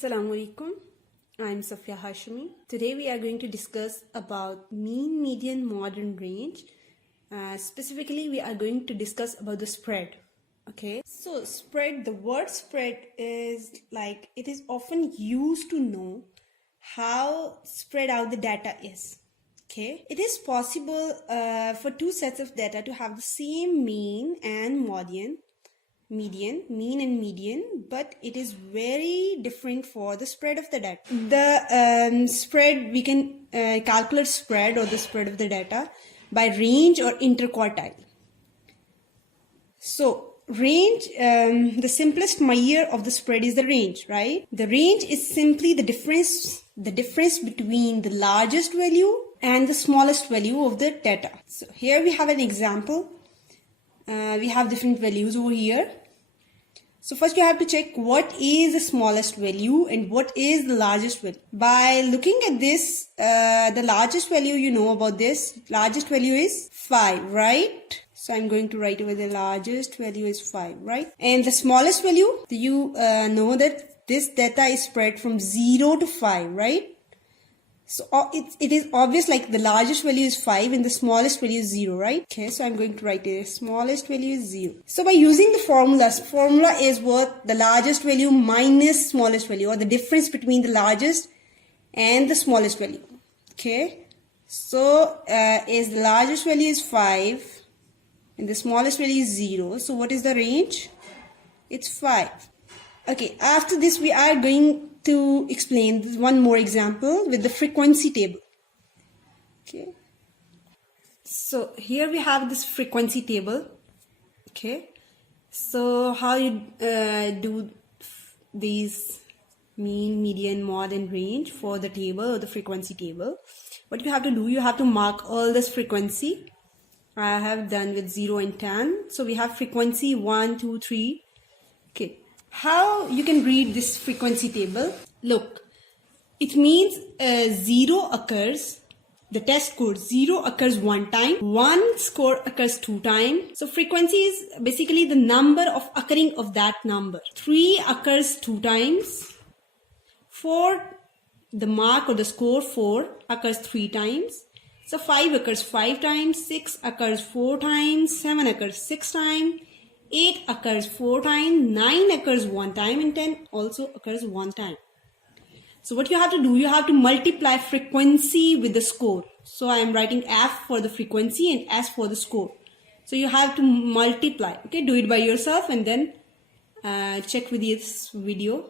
Assalamu alaikum. I'm Hashmi. Today we are going to discuss about mean, median, mode and range. Specifically, we are going to discuss about the spread. Okay. So spread, the word spread is like, it is often used to know how spread out the data is. Okay. It is possible for two sets of data to have the same mean and mean and median, but it is very different for the spread of the data. The spread, we can calculate spread or the spread of the data by range or interquartile. So range, the simplest measure of the spread is the range, right? The range is simply the difference between the largest value and the smallest value of the data. So here we have an example. We have different values over here. So first you have to check what is the smallest value and what is the largest value. By looking at this, the largest value, you know about this, largest value is 5, right? So I'm going to write over the largest value is 5, right? And the smallest value, you know that this data is spread from 0 to 5, right? So it is obvious, like the largest value is 5 and the smallest value is 0, right? Okay, so I'm going to write the smallest value is 0. So by using the formula is what the largest value minus smallest value, or the difference between the largest and the smallest value. Okay, so as the largest value is 5 and the smallest value is 0, so what is the range? It's 5. Okay, after this we are going to explain one more example with the frequency table. Okay, so here we have this frequency table. Okay, so how you do these mean, median, mode and range for the table or the frequency table? What you have to do, you have to mark all this frequency. I have done with 0 and 10. So we have frequency 1, 2, 3. Okay, how you can read this frequency table? Look, it means 0 occurs, the test code 0 occurs 1 time, 1 score occurs 2 times. So frequency is basically the number of occurring of that number. 3 occurs 2 times, 4, the mark or the score 4 occurs 3 times. So 5 occurs 5 times, 6 occurs 4 times, 7 occurs 6 times, 8 occurs 4 times, 9 occurs 1 time, and 10 also occurs 1 time. So what you have to do, you have to multiply frequency with the score. So I am writing F for the frequency and S for the score. So you have to multiply. Okay, do it by yourself and then check with this video.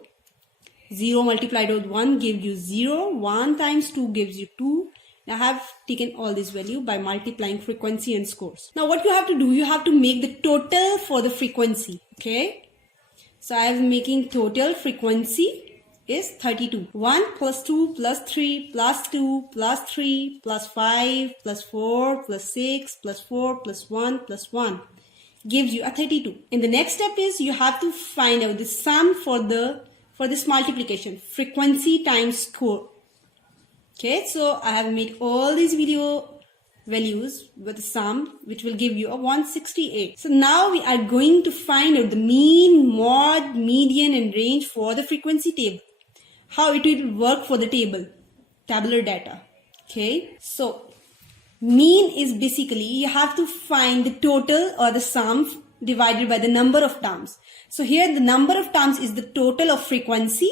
0 multiplied with 1 gives you 0. 1 times 2 gives you 2. I have taken all this value by multiplying frequency and scores. Now what you have to do, you have to make the total for the frequency. Okay, so I am making total frequency is 32. 1 plus 2 plus 3 plus 2 plus 3 plus 5 plus 4 plus 6 plus 4 plus 1 plus 1 gives you a 32. And the next step is you have to find out the sum for this multiplication, frequency times score. Okay, so I have made all these video values with the sum, which will give you a 168. So now we are going to find out the mean, mode, median and range for the frequency table. How it will work for the table, tabular data. Okay, so mean is basically you have to find the total or the sum divided by the number of terms. So here the number of terms is the total of frequency,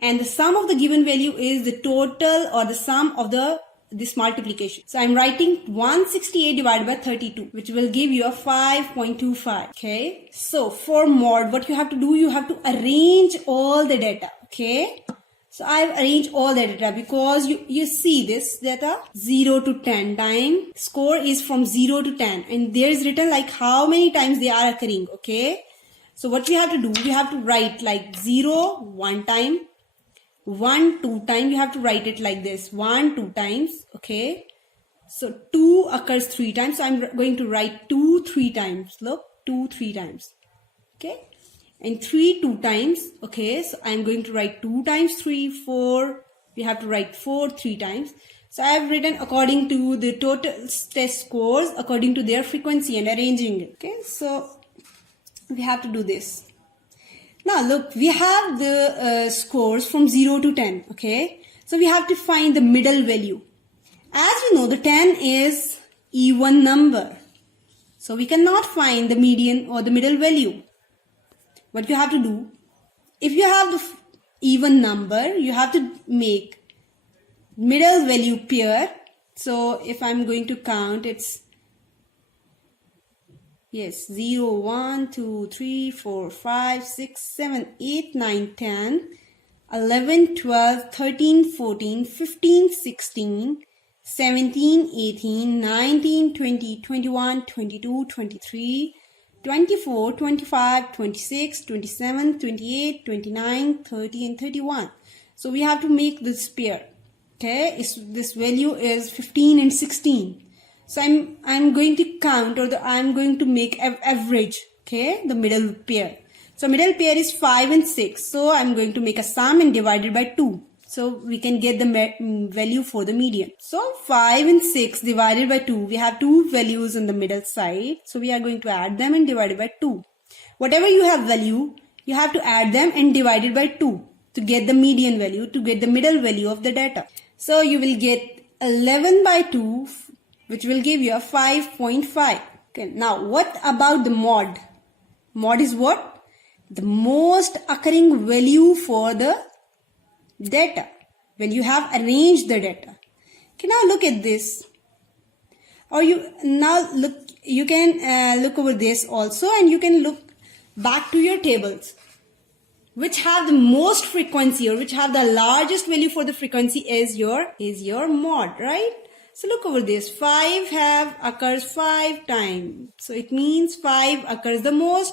and the sum of the given value is the total or the sum of this multiplication. So I'm writing 168 divided by 32, which will give you a 5.25. Okay, so for mode, what you have to do, you have to arrange all the data. Okay, so I've arranged all the data because you see this data 0 to 10 time, score is from 0 to 10, and there is written like how many times they are occurring. Okay, so what we have to do, we have to write like 0 1 time, 1 2 times. You have to write it like this, 1 2 times. Okay, so 2 occurs 3 times, so I'm going to write 2 3 times. Look, 2 3 times. Okay, and 3 2 times. Okay, so I'm going to write 2 times 3 4. We have to write 4 3 times. So I have written according to the total test scores according to their frequency and arranging it. Okay, so we have to do this. Now look, we have the scores from 0 to 10, okay? So we have to find the middle value. As you know, the 10 is even number. So we cannot find the median or the middle value. What you have to do, if you have the even number, you have to make middle value pair. So if I'm going to count, it's 0, 1, 2, 3, 4, 5, 6, 7, 8, 9, 10, 11, 12, 13, 14, 15, 16, 17, 18, 19, 20, 21, 22, 23, 24, 25, 26, 27, 28, 29, 30 and 31. So we have to make this pair. Okay, this value is 15 and 16. So I'm going to count, or I'm going to make average, okay, the middle pair. So middle pair is 5 and 6. So I'm going to make a sum and divide it by 2. So we can get the value for the median. So 5 and 6 divided by 2. We have two values on the middle side. So we are going to add them and divide it by 2. Whatever you have value, you have to add them and divide it by 2 to get the median value, to get the middle value of the data. So you will get 11 by 2, which will give you a 5.5. Okay, now what about the mod? Mod is what? The most occurring value for the data when you have arranged the data. Okay, now look at this. Or you can look over this also, and you can look back to your tables which have the most frequency, or which have the largest value for the frequency is your mod, right? So look over this. 5 occurs 5 times. So it means 5 occurs the most.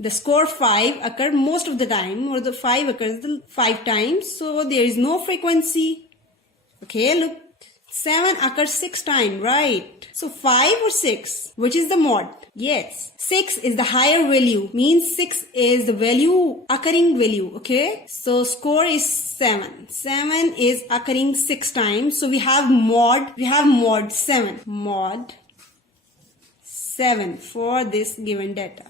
The score 5 occurs most of the time, or the 5 occurs the 5 times. So there is no frequency. Okay, look. 7 occurs 6 times, right? So 5 or 6, which is the mod? Yes, 6 is the higher value, means 6 is the value, occurring value, okay? So score is 7. 7 is occurring 6 times. So we have mod 7. Mod 7 for this given data.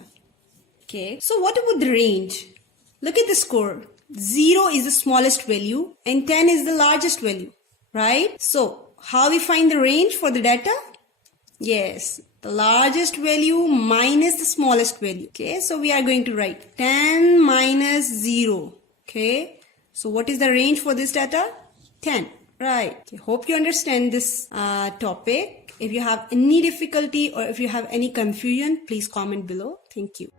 Okay, so what about the range? Look at the score. 0 is the smallest value and 10 is the largest value, right? So how we find the range for the data? Yes, the largest value minus the smallest value. Okay, so we are going to write 10 minus 0. Okay, so what is the range for this data? 10, right? Okay, hope you understand this topic. If you have any difficulty or if you have any confusion, please comment below. Thank you.